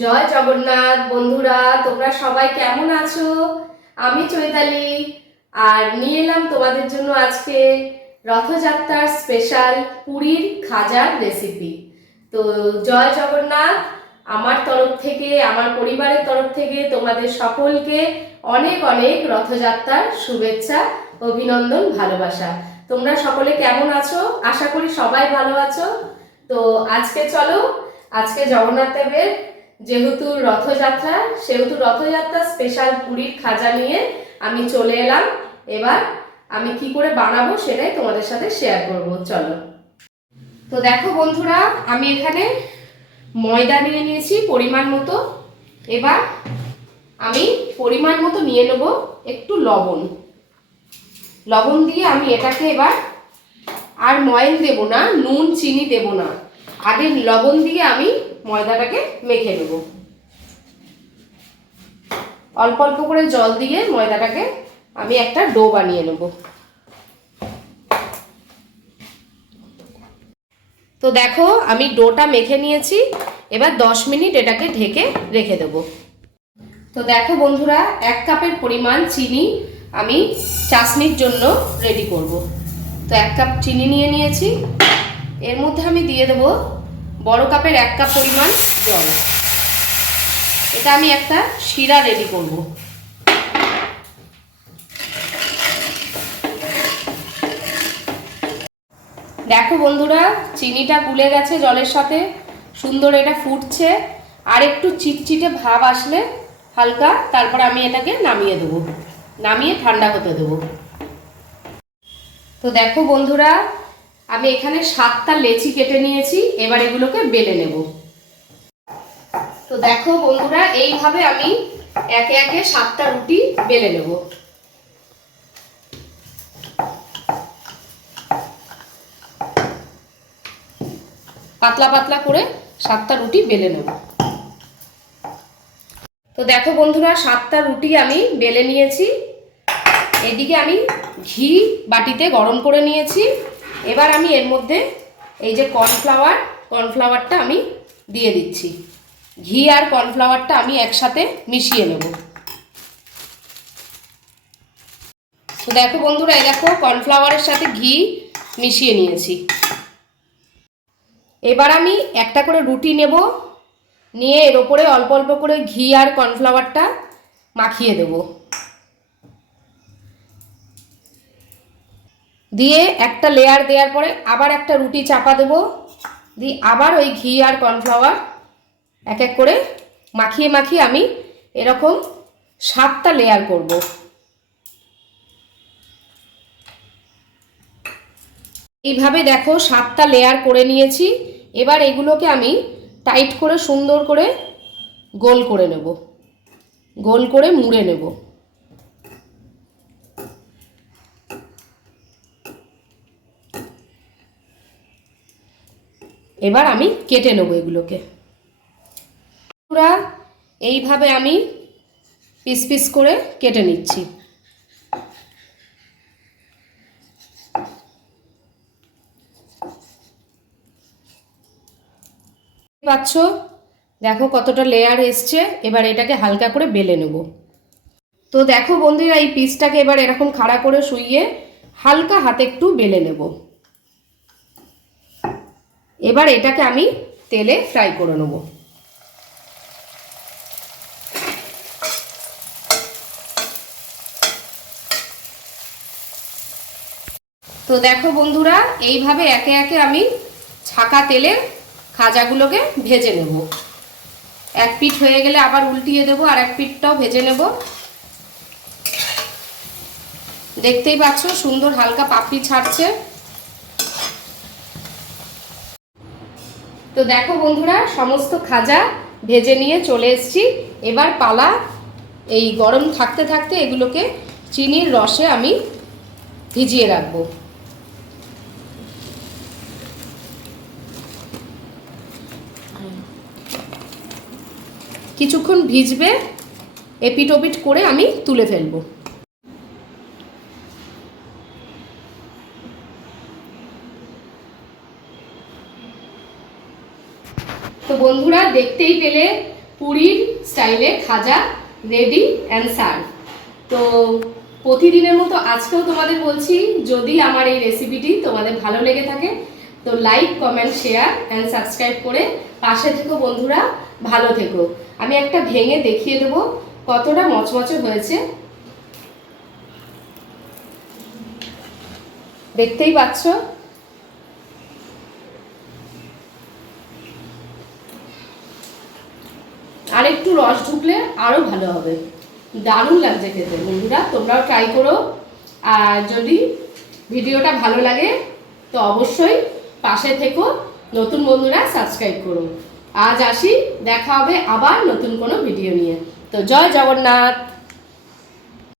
জয় জগন্নাথ, বন্ধুরা, তোমরা সবাই কেমন আছো? আমি চৈতালি, আর নিয়ে এলাম তোমাদের জন্য আজকে রথযাত্রার স্পেশাল পুরীর খাজার রেসিপি তো জয় জগন্নাথ, আমার তরফ থেকে, আমার পরিবারের তরফ থেকে তোমাদের সকলকে অনেক অনেক রথযাত্রার শুভেচ্ছা, অভিনন্দন, ভালোবাসা। তোমরা সকলে কেমন আছো? আশা করি সবাই ভালো আছো। তো আজকে চলো, আজকে জগন্নাথ দেবের যেহেতু রথযাত্রা, সেহেতু রথযাত্রা স্পেশাল পুরীর খাজা নিয়ে আমি চলে এলাম। এবার আমি কি করে বানাবো সেটাই তোমাদের সাথে শেয়ার করব, চলো। তো দেখো বন্ধুরা, আমি এখানে ময়দা নিয়ে নিয়েছি পরিমাণ মতো। এবার আমি পরিমাণ মতো নিয়ে নেব একটু লবণ। লবণ দিয়ে আমি এটাকে এবার আর ময়েল দেব না, নুন, চিনি দেব না। আগে লবণ দিয়ে আমি ময়দাটাকে মেখে নেব। অল্প অল্প করে জল দিয়ে ময়দাটাকে আমি একটা ডো বানিয়ে নেব। তো দেখো, আমি ডোটা মেখে নিয়েছি, এবার দশ মিনিট এটাকে ঢেকে রেখে দেবো। তো দেখো বন্ধুরা, এক কাপের পরিমাণ চিনি আমি চাশনির জন্য রেডি করব। তো এক কাপ চিনি নিয়ে নিয়েছি। এর মধ্যে আমি দিয়ে দেবো বড় কাপের এক কাপ পরিমাণ জল। এটা আমি একটা শিরা রেডি করব। দেখো বন্ধুরা, চিনিটা গুলে গেছে জলের সাথে। সুন্দর এটা ফুটছে। আর একটু চিটচিটে ভাব আসলে হালকা, তারপর আমি এটাকে নামিয়ে দেবো। নামিয়ে ঠান্ডা হতে দেবো। তো দেখো বন্ধুরা আমি এখানে সাতটা লেচি কেটে নিয়েছি, এবার এগুলোকে বেলে নেব। তো দেখো বন্ধুরা, এইভাবে আমি একে একে সাতটা রুটি বেলে নেব। পাতলা পাতলা করে সাতটা রুটি বেলে নেব। তো দেখো বন্ধুরা, সাতটা রুটি আমি বেলে নিয়েছি। এদিকে আমি ঘি বাটিতে গরম করে নিয়েছি। এবার আমি এর মধ্যে এই যে কর্নফ্লাওয়ার, কর্নফ্লাওয়ারটা আমি দিয়ে দিচ্ছি। ঘি আর কর্নফ্লাওয়ারটা আমি একসাথে মিশিয়ে নেব। তো দেখো বন্ধুরা, এই দেখো কর্নফ্লাওয়ারের সাথে ঘি মিশিয়ে নিয়েছি। এবার আমি একটা করে রুটি নেব, নিয়ে এর ওপরে অল্প অল্প করে ঘি আর কর্নফ্লাওয়ারটা মাখিয়ে দেবো। দিয়ে একটা লেয়ার দেওয়ার পরে আবার একটা রুটি চাপা দেবো। দিয়ে আবার ওই ঘি আর কর্নফ্লাওয়ার এক এক করে মাখিয়ে মাখিয়ে আমি এরকম সাতটা লেয়ার করব। এইভাবে দেখো সাতটা লেয়ার করে নিয়েছি। এবার এগুলোকে আমি টাইট করে সুন্দর করে গোল করে নেব। গোল করে মুড়ে নেব। এবার আমি কেটে নেব এগুলোকে। পুরা এইভাবে আমি পিস পিস করে কেটে নিচ্ছি। পাচ্ছ? দেখো কতটা লেয়ার এসছে। এবার এটাকে হালকা করে বেলে নেব। তো দেখো বন্ধুরা, এই পিসটাকে এবার এরকম খাড়া করে শুইয়ে হালকা হাতে একটু বেলে নেব। এবার এটাকে আমি তেলে ফ্রাই করে নেব। তো দেখো বন্ধুরা, এইভাবে একে একে আমি ছাকা তেলে খাজাগুলোকে ভেজে নেব। এক পিঠ হয়ে গেলে আবার উল্টিয়ে দেবো, আর এক পিঠটাও ভেজে নেব। দেখতেই পাচ্ছ সুন্দর হালকা পাপড়ি ছাড়ছে। তো দেখো বন্ধুরা, সমস্ত খাজা ভেজে নিয়ে চলে এসেছি। এবার পালা, এই গরম থাকতে থাকতে এগুলোকে চিনির রসে আমি ভিজিয়ে রাখব। কিছুক্ষণ ভিজবে এপিট ওপিট করে আমি তুলে ফেলব। তো বন্ধুরা, দেখতেই পেলে পুরীর স্টাইলে খাজা, রেডি অ্যান্ড সার্ভ তো প্রতিদিনের মতো আজকেও তোমাদের বলছি, যদি আমার এই রেসিপিটি তোমাদের ভালো লেগে থাকে, তো like comment share and subscribe করে পাশে থেকো বন্ধুরা, ভালো থেকো। আমি একটা ভেঙে দেখিয়ে দেবো কতটা মচমচে হয়েছে। দেখতেই পাচ্ছ? আর একটু রস ঢুকলে আরও ভালো হবে। দারুণ লাগছে খেতে, বন্ধুরা, তোমরাও ট্রাই করো। আর যদি ভিডিওটা ভালো লাগে, তো অবশ্যই পাশে থেকো, নতুন বন্ধুরা সাবস্ক্রাইব করো। আজ আসি, দেখা হবে আবার নতুন কোনো ভিডিও নিয়ে। তো জয় জগন্নাথ!